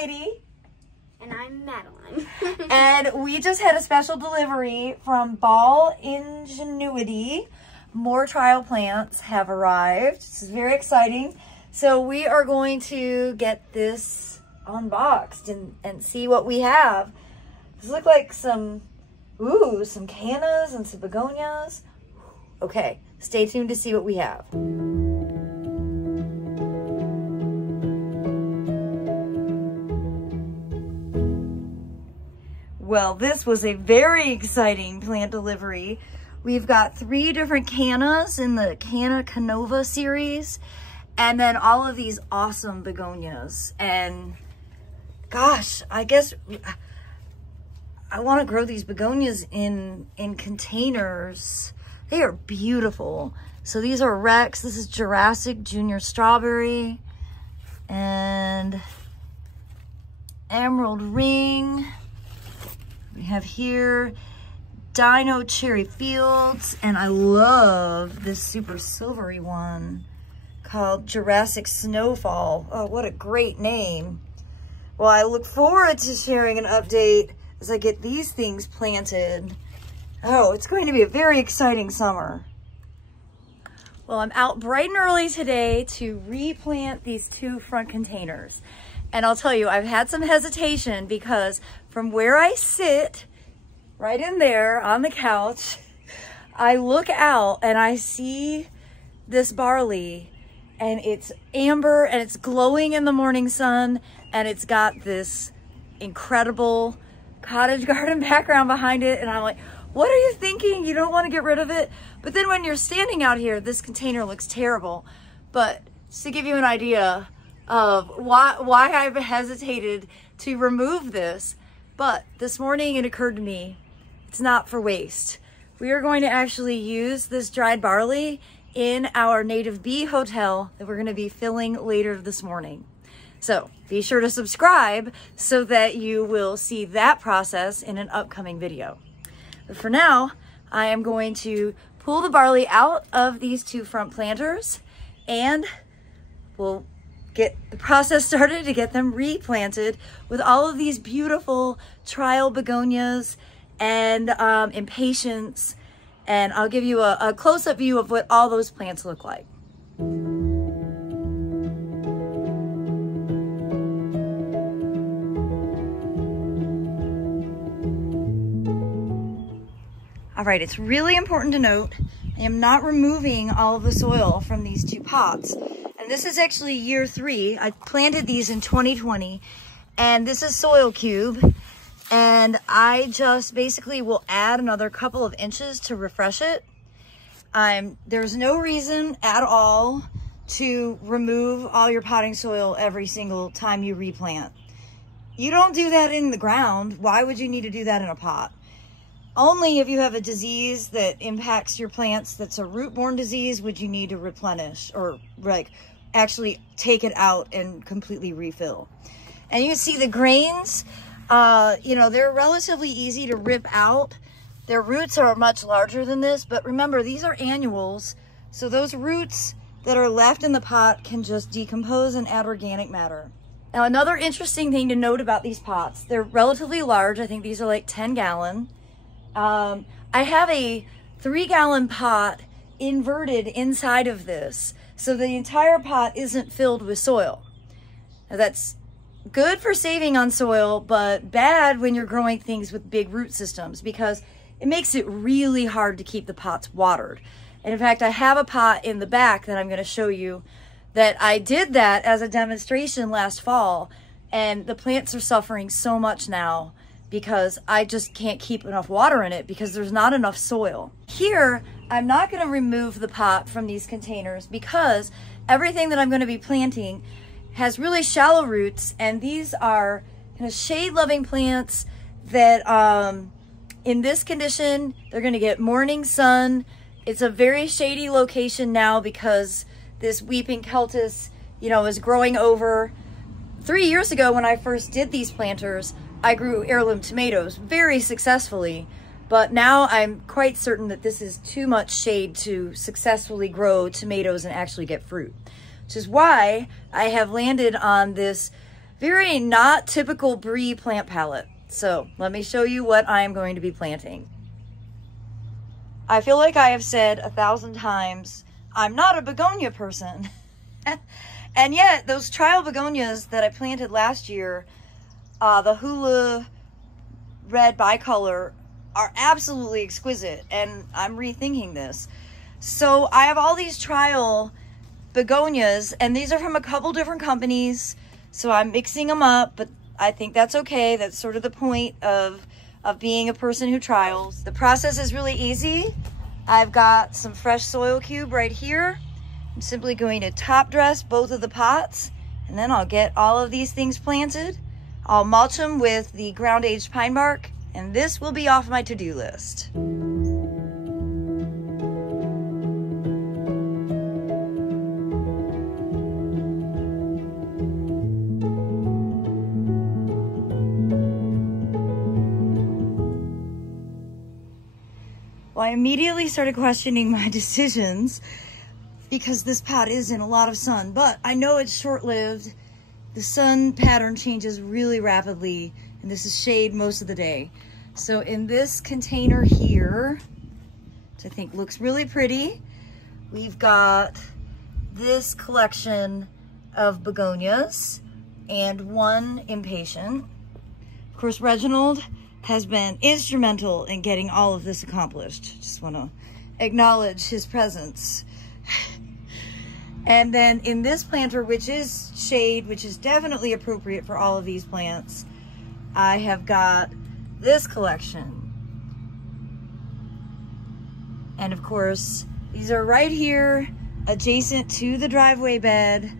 Lady. And I'm Madeline. And we just had a special delivery from Ball Ingenuity. More trial plants have arrived. This is very exciting. So we are going to get this unboxed and see what we have. These look like some cannas and some begonias. Okay, stay tuned to see what we have. Well, this was a very exciting plant delivery. We've got 3 different cannas in the Canna Canova series, and then all of these awesome begonias. And gosh, I guess I want to grow these begonias in containers. They are beautiful. So these are Rex. This is Jurassic Junior Strawberry and Emerald Ring. We have here Dino Cherry Fields, and I love this super silvery one called Jurassic Snowfall. Oh, what a great name. Well, I look forward to sharing an update as I get these things planted. Oh, it's going to be a very exciting summer. Well, I'm out bright and early today to replant these 2 front containers. And I'll tell you, I've had some hesitation because from where I sit, right in there on the couch, I look out and I see this barley, and it's amber and it's glowing in the morning sun, and it's got this incredible cottage garden background behind it. And I'm like, what are you thinking? You don't want to get rid of it? But then when you're standing out here, this container looks terrible. But just to give you an idea of why I've hesitated to remove this, but this morning it occurred to me, it's not for waste. We are going to actually use this dried barley in our native bee hotel that we're going to be filling later this morning. So be sure to subscribe so that you will see that process in an upcoming video. But for now, I am going to pull the barley out of these 2 front planters, and we'll get the process started to get them replanted with all of these beautiful trial begonias and impatiens. And I'll give you a close-up view of what all those plants look like. All right, it's really important to note, I am not removing all of the soil from these 2 pots. And this is actually year 3. I planted these in 2020, and this is Soil Cube. And I just basically will add another couple of inches to refresh it. There's no reason at all to remove all your potting soil every single time you replant. You don't do that in the ground. Why would you need to do that in a pot? Only if you have a disease that impacts your plants that's a root-borne disease would you need to replenish or like actually take it out and completely refill. And you can see the grains, you know, they're relatively easy to rip out. Their roots are much larger than this, but remember, these are annuals, so those roots that are left in the pot can just decompose and add organic matter. Now, another interesting thing to note about these pots, they're relatively large. I think these are like 10 gallon. I have a 3-gallon pot inverted inside of this, so the entire pot isn't filled with soil. Now, that's good for saving on soil, but bad when you're growing things with big root systems because it makes it really hard to keep the pots watered. And in fact, I have a pot in the back that I'm going to show you that I did that as a demonstration last fall, and the plants are suffering so much now because I just can't keep enough water in it because there's not enough soil. Here, I'm not going to remove the pot from these containers because everything that I'm going to be planting has really shallow roots, and these are kind of shade-loving plants that in this condition, they're going to get morning sun. It's a very shady location now because this weeping Celtis, you know, is growing over. 3 years ago when I first did these planters, I grew heirloom tomatoes very successfully, but now I'm quite certain that this is too much shade to successfully grow tomatoes and actually get fruit, which is why I have landed on this very not typical Brie plant palette. So let me show you what I'm going to be planting. I feel like I have said 1,000 times, I'm not a begonia person. And yet those trial begonias that I planted last year, the Hula red bicolor, are absolutely exquisite, and I'm rethinking this. So I have all these trial begonias, and these are from a couple different companies, so I'm mixing them up, but I think that's okay. That's sort of the point of being a person who trials. The process is really easy. I've got some fresh soil cube right here. I'm simply going to top dress both of the pots, and then I'll get all of these things planted. I'll mulch them with the ground aged pine bark, and this will be off my to-do list. Well, I immediately started questioning my decisions because this pot is in a lot of sun, but I know it's short-lived. The sun pattern changes really rapidly, and this is shade most of the day. So in this container here, which I think looks really pretty, we've got this collection of begonias and one impatient. Of course, Reginald has been instrumental in getting all of this accomplished. Just want to acknowledge his presence. And then in this planter, which is shade, which is definitely appropriate for all of these plants, I have got this collection. And of course, these are right here adjacent to the driveway bed.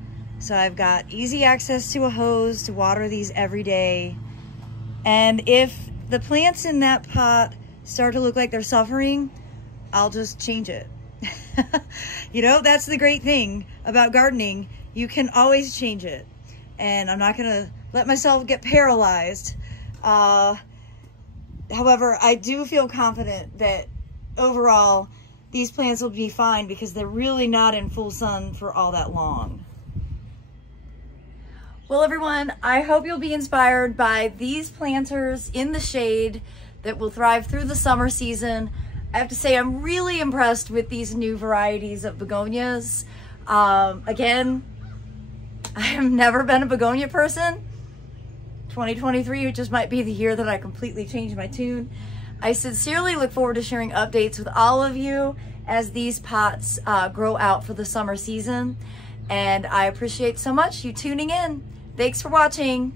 So I've got easy access to a hose to water these every day. And if the plants in that pot start to look like they're suffering, I'll just change it. You know, that's the great thing about gardening. You can always change it. And I'm not gonna let myself get paralyzed. However, I do feel confident that overall these plants will be fine because they're really not in full sun for all that long. Well, everyone, I hope you'll be inspired by these planters in the shade that will thrive through the summer season. I have to say, I'm really impressed with these new varieties of begonias. Again, I have never been a begonia person. 2023 just might be the year that I completely change my tune. I sincerely look forward to sharing updates with all of you as these pots grow out for the summer season. And I appreciate so much you tuning in. Thanks for watching.